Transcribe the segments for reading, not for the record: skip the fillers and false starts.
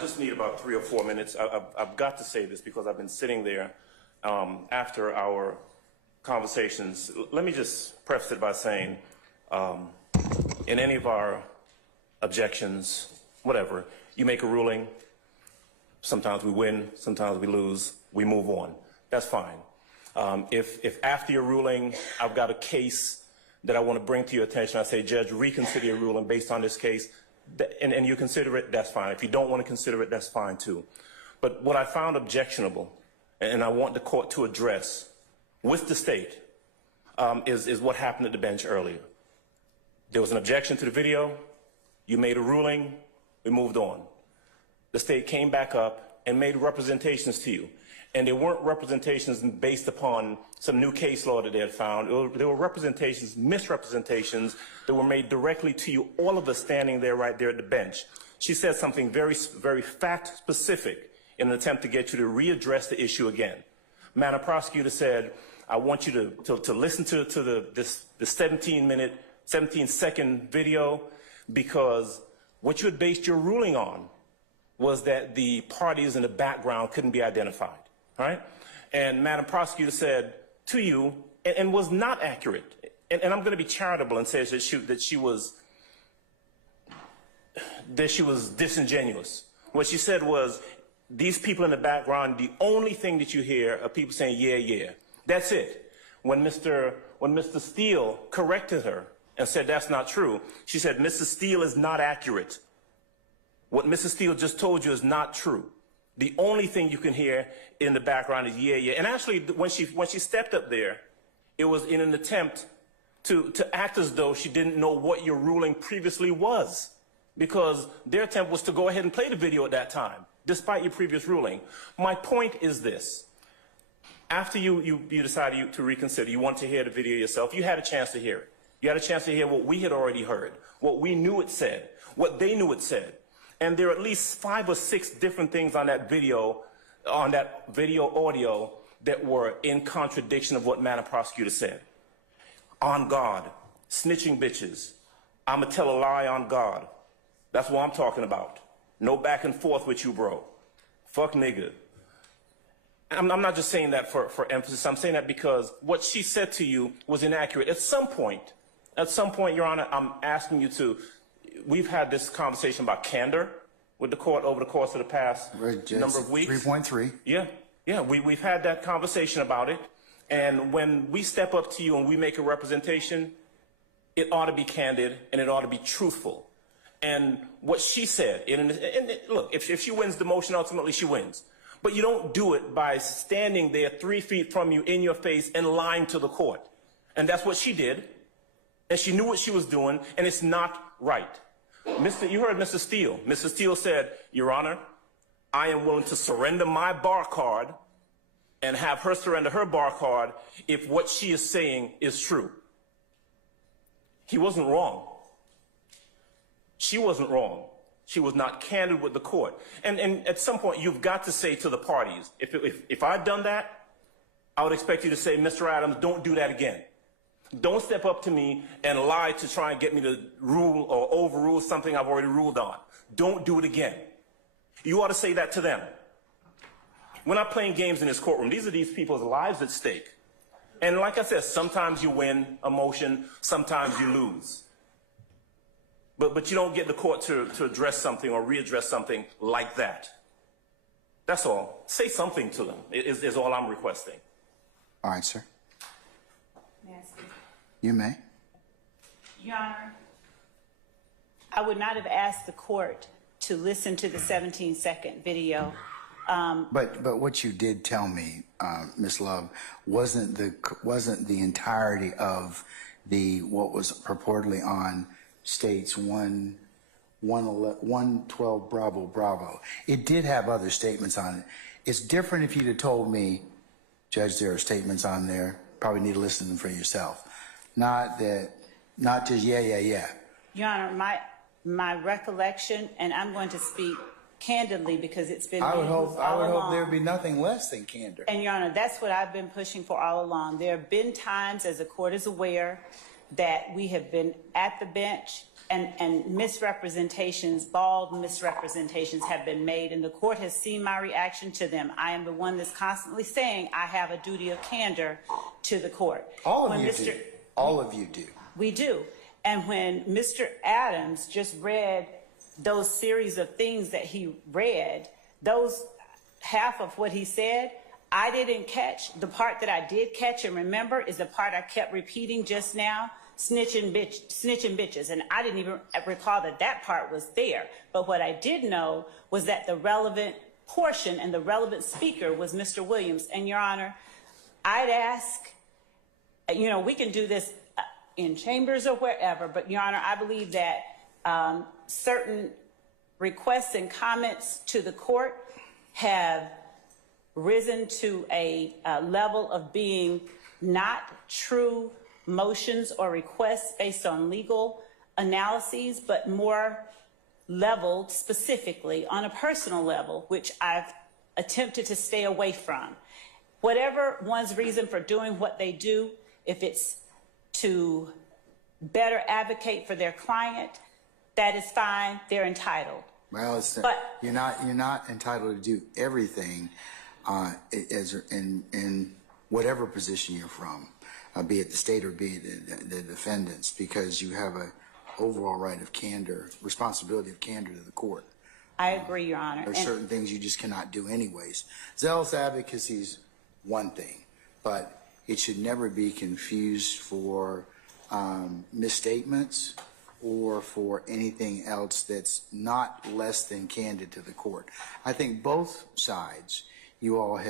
just need about 3 or 4 minutes. I've got to say this because I've been sitting there after our conversations. Let me just preface it by saying, in any of our objections, whatever, you make a ruling, sometimes we win, sometimes we lose, we move on. That's fine. If after your ruling, I've got a case that I want to bring to your attention, I say, Judge, reconsider your ruling based on this case, and you consider it, that's fine. If you don't want to consider it, that's fine too. But what I found objectionable, and I want the court to address with the state, is what happened at the bench earlier. There was an objection to the video, you made a ruling, we moved on. The state came back up and made representations to you. And they weren't representations based upon some new case law that they had found. There were representations, misrepresentations that were made directly to you, all of us standing there right there at the bench. She said something very, very fact-specific in an attempt to get you to readdress the issue again. Madam Prosecutor said, I want you to listen to the 17-second video, because what you had based your ruling on was that the parties in the background couldn't be identified. Right? And Madam Prosecutor said to you, and was not accurate, and I'm going to be charitable and say that she was disingenuous. What she said was, these people in the background, the only thing that you hear are people saying, yeah, yeah. That's it. When Mr. Steele corrected her and said that's not true, she said, Mrs. Steele is not accurate. What Mrs. Steele just told you is not true. The only thing you can hear in the background is yeah, yeah. And actually, when she stepped up there, it was in an attempt to act as though she didn't know what your ruling previously was, because their attempt was to go ahead and play the video at that time, despite your previous ruling. My point is this. After you decided to reconsider, you want to hear the video yourself, you had a chance to hear it. You had a chance to hear what we had already heard, what we knew it said, what they knew it said. And there are at least 5 or 6 different things on that video audio that were in contradiction of what Madam Prosecutor said. On God, snitching bitches, I'ma tell a lie on God. That's what I'm talking about. No back and forth with you, bro. Fuck nigga. I'm not just saying that for emphasis. I'm saying that because what she said to you was inaccurate. At some point, Your Honor, I'm asking you to. We've had this conversation about candor with the court over the course of the past number of weeks. 3.3. Yeah, we've had that conversation about it. And when we step up to you and we make a representation, it ought to be candid and it ought to be truthful. And what she said, and look, if she wins the motion, ultimately she wins. But you don't do it by standing there 3 feet from you in your face and lying to the court. And that's what she did. And she knew what she was doing, and it's not right. You heard Mr. Steele. Mr. Steele said, Your Honor, I am willing to surrender my bar card and have her surrender her bar card if what she is saying is true. He wasn't wrong. She wasn't wrong. She was not candid with the court. And at some point, you've got to say to the parties, if I'd done that, I would expect you to say, Mr. Adams, don't do that again. Don't step up to me and lie to try and get me to rule or overrule something I've already ruled on. Don't do it again. You ought to say that to them. We're not playing games in this courtroom. These are these people's lives at stake. And like I said, sometimes you win a motion, sometimes you lose. But you don't get the court to address something or readdress something like that. That's all. Say something to them is all I'm requesting. All right, sir. May I speak? You may. Your Honor, I would not have asked the court to listen to the 17-second video. But what you did tell me, Ms. Love, wasn't the entirety of what was purportedly on States 112 Bravo Bravo. It did have other statements on it. It's different if you'd have told me, Judge, there are statements on there. Probably need to listen to them for yourself. Not just yeah. Your Honor, my recollection, and I'm going to speak candidly because it's been I would hope there would be nothing less than candor. And Your Honor, that's what I've been pushing for all along. There have been times, as the court is aware, that we have been at the bench and misrepresentations, bald misrepresentations have been made, and the court has seen my reaction to them. I am the one that's constantly saying I have a duty of candor to the court. All of you do. All of you do. We do. And when Mr. Adams just read those series of things that he read, those half of what he said, I didn't catch. The part that I did catch and remember is the part I kept repeating just now, snitching bitches. And I didn't even recall that that part was there. But what I did know was that the relevant portion and the relevant speaker was Mr. Williams. And Your Honor, I'd ask, you know, we can do this in chambers or wherever, but Your Honor, I believe that certain requests and comments to the court have risen to a level of being not true motions or requests based on legal analyses, but more leveled specifically on a personal level, which I've attempted to stay away from. Whatever one's reason for doing what they do, if it's to better advocate for their client, that is fine, they're entitled. Well, you're not entitled to do everything in whatever position you're from, be it the state or be it the defendants, because you have a overall right of candor, responsibility of candor to the court. I agree, Your Honor. There are certain things you just cannot do anyways. Zealous advocacy is one thing, but it should never be confused for misstatements or for anything else that's not less than candid to the court. I think both sides, you all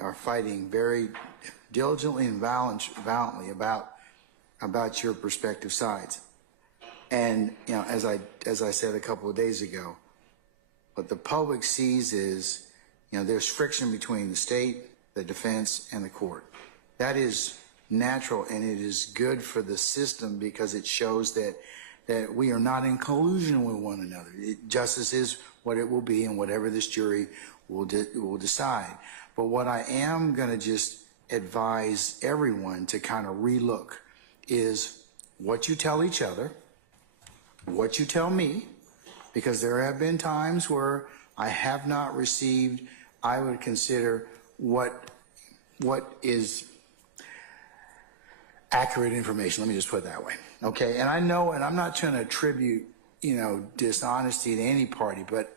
are fighting very diligently and valiantly about your respective sides. And you know, as I said a couple of days ago, what the public sees is, you know, there's friction between the state, the defense, and the court. That is natural, and it is good for the system because it shows that we are not in collusion with one another. Justice is what it will be, and whatever this jury will decide. But what I am going to just advise everyone to kind of relook is what you tell each other, what you tell me, because there have been times where I have not received, I would consider what is accurate information. Let me just put it that way. Okay. And I know, and I'm not trying to attribute, you know, dishonesty to any party, but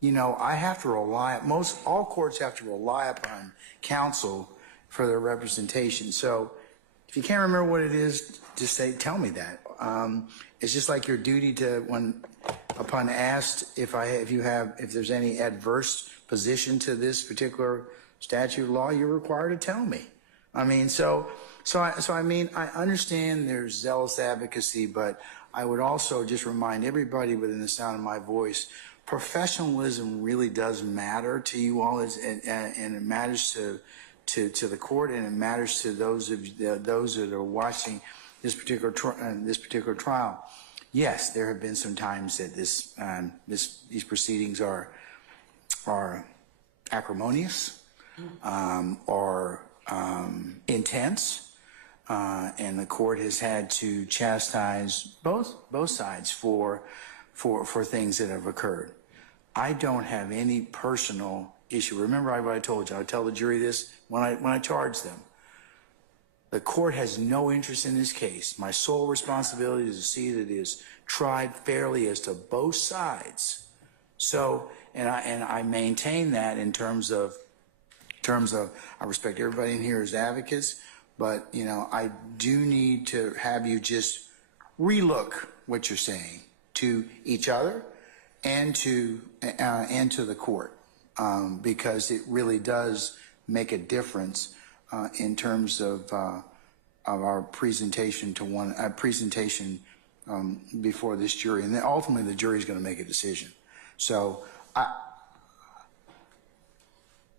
you know, I have to rely, all courts have to rely upon counsel for their representation. So if you can't remember what it is, just say, tell me that. It's just like your duty to, upon asked if there's any adverse position to this particular statute of law, you're required to tell me. I mean, so I mean, I understand there's zealous advocacy, but I would also just remind everybody within the sound of my voice, professionalism really does matter to you all, and it matters to the court, and it matters to those that are watching this particular trial. Yes, there have been some times that these proceedings are acrimonious, or intense, and the court has had to chastise both sides for things that have occurred. I don't have any personal issue. Remember what I told you. I tell the jury this when I charge them. The court has no interest in this case. My sole responsibility is to see that it is tried fairly as to both sides. So, and I maintain that in terms of I respect everybody in here as advocates, but you know, I do need to have you just relook what you're saying to each other and to the court, because it really does make a difference in terms of our presentation before this jury, and then ultimately the jury is going to make a decision. So,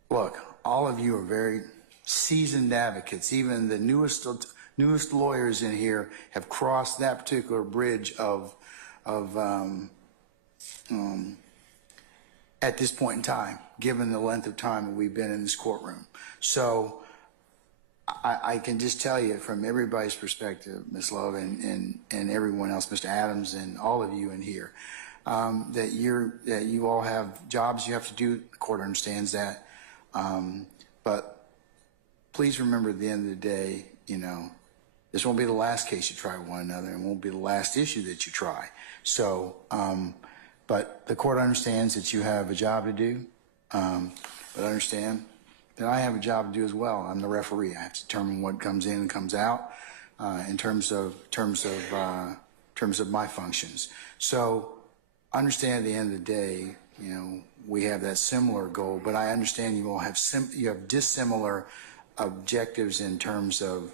look, all of you are very seasoned advocates. Even the newest lawyers in here have crossed that particular bridge at this point in time, given the length of time that we've been in this courtroom. So I can just tell you from everybody's perspective, Ms. Love, and everyone else, Mr. Adams, and all of you in here, that you all have jobs you have to do. The court understands that, but please remember, at the end of the day, you know, this won't be the last case you try with one another, and won't be the last issue that you try. So, but the court understands that you have a job to do, but understand that I have a job to do as well. I'm the referee. I have to determine what comes in and comes out in terms of my functions. So understand at the end of the day, you know, we have that similar goal, but I understand you all have dissimilar objectives in terms of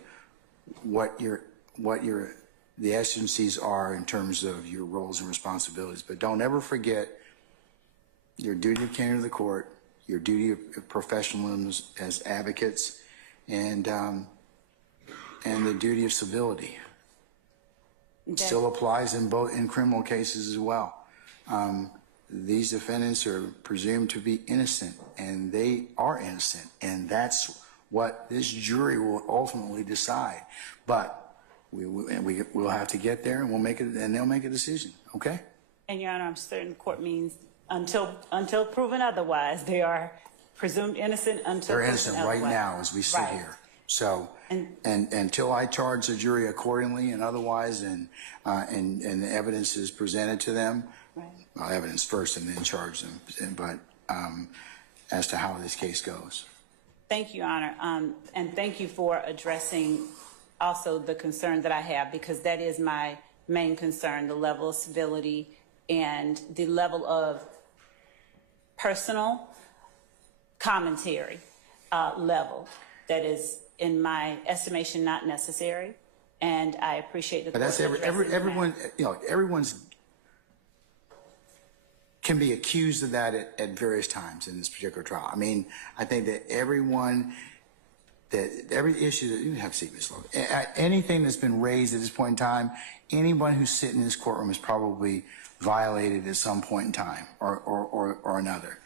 what the essences are in terms of your roles and responsibilities. But don't ever forget your duty of candor to the court, your duty of professionalism as advocates, and the duty of civility. It still applies in criminal cases as well. These defendants are presumed to be innocent, and they are innocent, and that's what this jury will ultimately decide. But we'll have to get there, and we'll make it, and they'll make a decision. Okay? And Your Honor, I'm certain the court means until proven otherwise, they are presumed innocent until they're innocent right now as we sit here. So, and until I charge the jury accordingly and otherwise, and the evidence is presented to them, well, evidence first and then charge them. But as to how this case goes. Thank you, Your Honor, and thank you for addressing also the concern that I have, because that is my main concern: the level of civility and the level of personal commentary level that is, in my estimation, not necessary. And I appreciate the. But that's everyone. You know, everyone's can be accused of that at various times in this particular trial. I mean, I think that every issue that you have to see, Ms. Logan, anything that's been raised at this point in time, anyone who's sitting in this courtroom has probably violated at some point in time or another.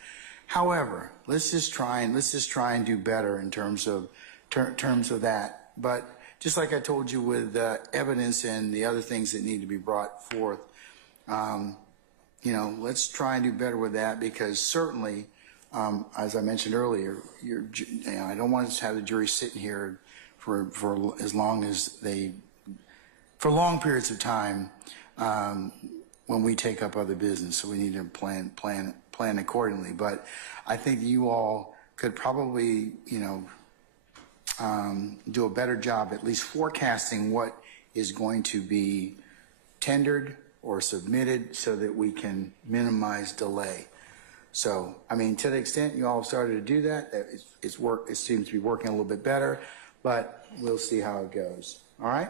However, let's just try and do better in terms of that. But just like I told you with evidence and the other things that need to be brought forth, you know, let's try and do better with that, because certainly, as I mentioned earlier, I don't want to have the jury sitting here for as long as for long periods of time when we take up other business. So we need to plan accordingly. But I think you all could probably, you know, do a better job at least forecasting what is going to be tendered or submitted so that we can minimize delay. So, I mean, to the extent you all have started to do that, it seems to be working a little bit better, but we'll see how it goes. All right?